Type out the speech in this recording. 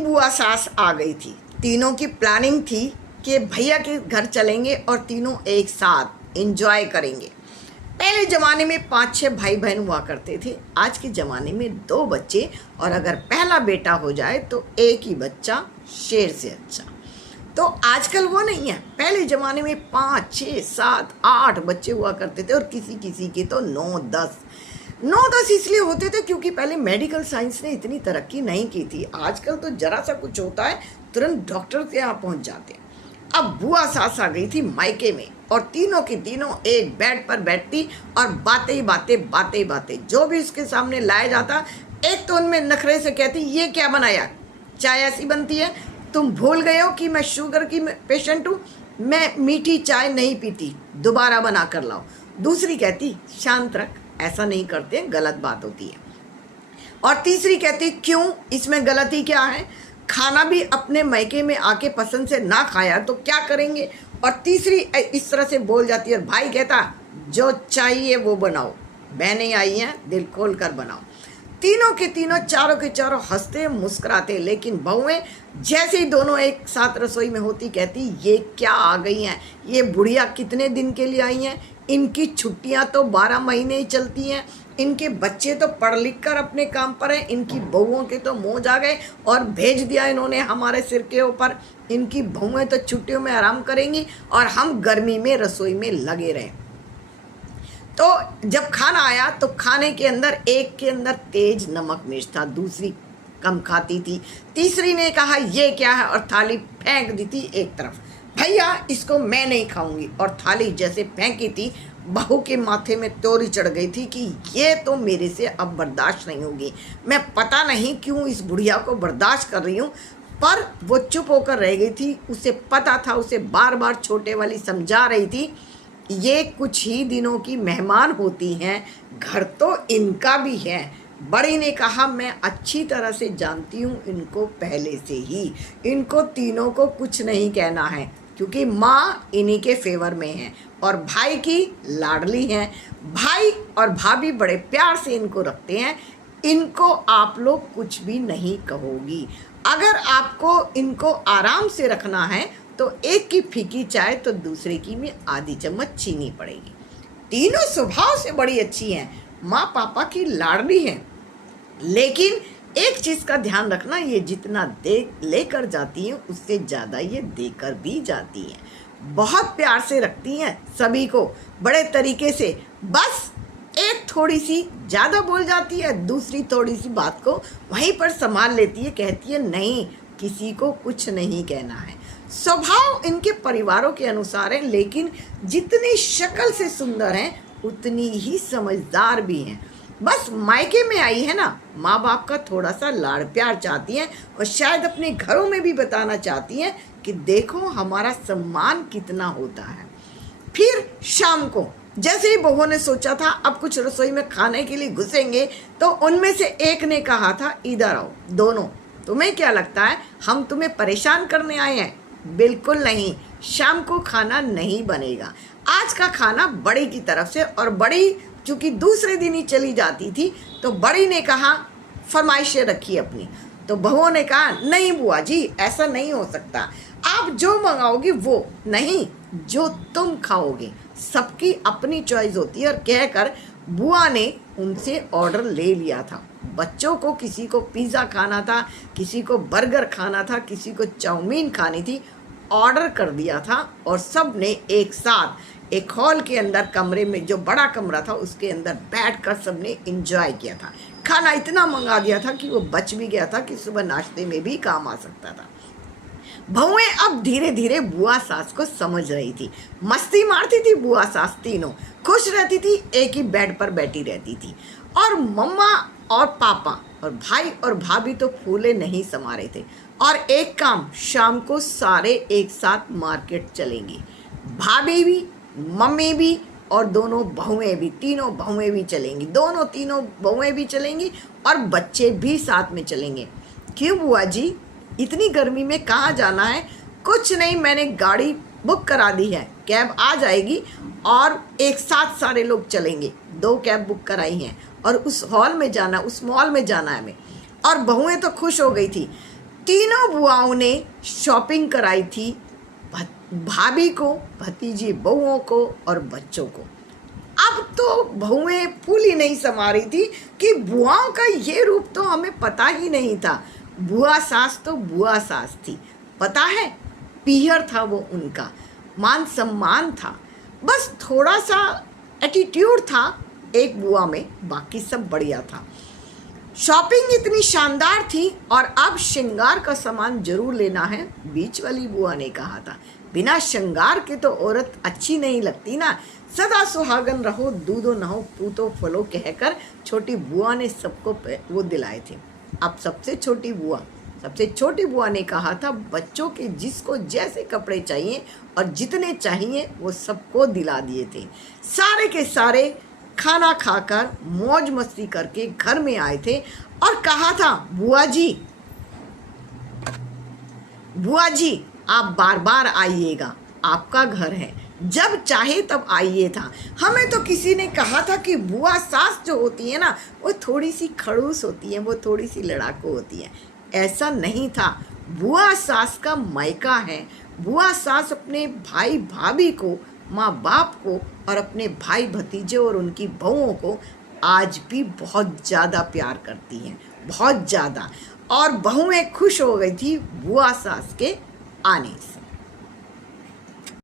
बुआ सास आ गई थी। तीनों की प्लानिंग थी कि भैया के घर चलेंगे और तीनों एक साथ एंजॉय करेंगे। पहले ज़माने में 5-6 भाई बहन हुआ करते थे। आज के ज़माने में 2 बच्चे, और अगर पहला बेटा हो जाए तो एक ही बच्चा शेर से अच्छा। तो आजकल वो नहीं है। पहले ज़माने में 5, 6, 7, 8 बच्चे हुआ करते थे, और किसी किसी के तो 9-10 इसलिए होते थे क्योंकि पहले मेडिकल साइंस ने इतनी तरक्की नहीं की थी। आजकल तो ज़रा सा कुछ होता है तुरंत डॉक्टर के यहाँ पहुँच जाते हैं। अब बुआ सास आ गई थी मायके में, और तीनों की तीनों एक बेड पर बैठती और बातें ही बातें जो भी उसके सामने लाया जाता, एक तो उनमें नखरे से कहती, ये क्या बनाया, चाय ऐसी बनती है, तुम भूल गए हो कि मैं शुगर की पेशेंट हूँ, मैं मीठी चाय नहीं पीती, दोबारा बना कर लाओ। दूसरी कहती, शांत रख, ऐसा नहीं करते, गलत बात होती है। और तीसरी कहती, क्यों, इसमें गलती क्या है, खाना भी अपने मायके में आके पसंद से ना खाया तो क्या करेंगे। और तीसरी इस तरह से बोल जाती है, और भाई कहता, जो चाहिए वो बनाओ, बहनें आई हैं, दिल खोल कर बनाओ। तीनों के तीनों, चारों के चारों हंसते मुस्कुराते, लेकिन बहुएं जैसे ही दोनों एक साथ रसोई में होती कहती, ये क्या आ गई हैं, ये बुढ़िया कितने दिन के लिए आई हैं, इनकी छुट्टियां तो 12 महीने ही चलती हैं, इनके बच्चे तो पढ़ लिख कर अपने काम पर हैं, इनकी बहुओं के तो मौज आ गए और भेज दिया इन्होंने हमारे सिर के ऊपर, इनकी बहुएं तो छुट्टियों में आराम करेंगी और हम गर्मी में रसोई में लगे रहें। तो जब खाना आया तो खाने के अंदर एक के अंदर तेज नमक मिर्च था, दूसरी कम खाती थी, तीसरी ने कहा ये क्या है, और थाली फेंक दी थी एक तरफ, भैया इसको मैं नहीं खाऊंगी। और थाली जैसे फेंकी थी, बहू के माथे में तोरी चढ़ गई थी कि ये तो मेरे से अब बर्दाश्त नहीं होगी। मैं पता नहीं क्यों इस बुढ़िया को बर्दाश्त कर रही हूँ, पर वो चुप होकर रह गई थी। उसे पता था, उसे बार बार छोटे वाली समझा रही थी, ये कुछ ही दिनों की मेहमान होती हैं, घर तो इनका भी है। बड़ी ने कहा, मैं अच्छी तरह से जानती हूँ इनको पहले से ही, इनको तीनों को कुछ नहीं कहना है क्योंकि माँ इन्हीं के फेवर में है और भाई की लाडली हैं। भाई और भाभी बड़े प्यार से इनको रखते हैं, इनको आप लोग कुछ भी नहीं कहोगी। अगर आपको इनको आराम से रखना है तो एक की फीकी चाय तो दूसरे की में आधी चम्मच चीनी पड़ेगी। तीनों स्वभाव से बड़ी अच्छी हैं, माँ पापा की लाडली हैं, लेकिन एक चीज़ का ध्यान रखना, ये जितना दे लेकर जाती हैं उससे ज़्यादा ये देकर भी जाती हैं। बहुत प्यार से रखती हैं सभी को, बड़े तरीके से। बस एक थोड़ी सी ज़्यादा बोल जाती है, दूसरी थोड़ी सी बात को वहीं पर संभाल लेती है, कहती है नहीं, किसी को कुछ नहीं कहना है। स्वभाव इनके परिवारों के अनुसार है, लेकिन जितनी शक्ल से सुंदर हैं उतनी ही समझदार भी हैं। बस मायके में आई है ना, माँ बाप का थोड़ा सा लाड़ प्यार चाहती हैं और शायद अपने घरों में भी बताना चाहती हैं कि देखो हमारा सम्मान कितना होता है। फिर शाम को जैसे ही बहू ने सोचा था अब कुछ रसोई में खाने के लिए घुसेंगे, तो उनमें से एक ने कहा था, इधर आओ दोनों, तुम्हें क्या लगता है हम तुम्हें परेशान करने आए हैं? बिल्कुल नहीं, शाम को खाना नहीं बनेगा, आज का खाना बड़ी की तरफ से। और बड़ी चूँकि दूसरे दिन ही चली जाती थी तो बड़ी ने कहा, फरमाइशें रखी अपनी। तो बहुओं ने कहा, नहीं बुआ जी, ऐसा नहीं हो सकता, आप जो मंगाओगी वो नहीं, जो तुम खाओगे, सबकी अपनी चॉइस होती है। और कहकर बुआ ने उनसे ऑर्डर ले लिया था। बच्चों को किसी को पिज़्ज़ा खाना था, किसी को बर्गर खाना था, किसी को चाउमीन खानी थी, ऑर्डर कर दिया था और सब ने एक साथ एक हॉल के अंदर कमरे में, जो बड़ा कमरा था उसके अंदर बैठकर सब ने एंजॉय किया था। खाना इतना मंगा दिया था कि वो बच भी गया था कि सुबह नाश्ते में भी काम आ सकता था। बहुएं अब धीरे धीरे बुआ सास को समझ रही थी, मस्ती मारती थी बुआ सास, तीनों खुश रहती थी, एक ही बेड पर बैठी रहती थी। और मम्मा और पापा और भाई और भाभी तो फूले नहीं समा रहे थे। और एक काम, शाम को सारे एक साथ मार्केट चलेंगे, भाभी भी, मम्मी भी और दोनों बहुएं भी, तीनों बहुएं भी चलेंगी, दोनों तीनों बहुएं भी चलेंगी और बच्चे भी साथ में चलेंगे। क्यों बुआ जी, इतनी गर्मी में कहाँ जाना है? कुछ नहीं, मैंने गाड़ी बुक करा दी है, कैब आ जाएगी और एक साथ सारे लोग चलेंगे। 2 कैब बुक कराई हैं और उस हॉल में जाना, उस मॉल में जाना है हमें। और बहुएं तो खुश हो गई थी। तीनों बुआओं ने शॉपिंग कराई थी भाभी को, भतीजी बहुओं को और बच्चों को। अब तो बहुएं फूली नहीं समा रही थी कि बुआओं का ये रूप तो हमें पता ही नहीं था। बुआ सास तो बुआ सास थी, पता है, पीहर था वो उनका, मान सम्मान था, बस थोड़ा सा एटीट्यूड था एक बुआ में, बाकी सब बढ़िया था। शॉपिंग इतनी शानदार थी और अब श्रृंगार का सामान जरूर लेना है, बीच वाली बुआ ने कहा था। बिना श्रृंगार के तो औरत अच्छी नहीं लगती ना। सदा सुहागन रहो, दूधो नहो, पूतो फलो कहकर छोटी बुआ ने सबको वो दिलाए थे। अब सबसे छोटी बुआ ने कहा था बच्चों के जिसको जैसे कपड़े चाहिए और जितने चाहिए वो सबको दिला दिए थे। सारे के सारे खाना खाकर मौज मस्ती करके घर में आए थे और कहा था बुआ जी आप बार बार आइएगा, आपका घर है, जब चाहे तब आइए था। हमें तो किसी ने कहा था कि बुआ सास जो होती है ना वो थोड़ी सी खड़ूस होती है, वो थोड़ी सी लड़ाकू होती है। ऐसा नहीं था, बुआ सास का मायका है। बुआ सास अपने भाई भाभी को, माँ बाप को और अपने भाई भतीजे और उनकी बहुओं को आज भी बहुत ज़्यादा प्यार करती हैं, बहुत ज़्यादा। और बहुएं खुश हो गई थी बुआ सास के आने से।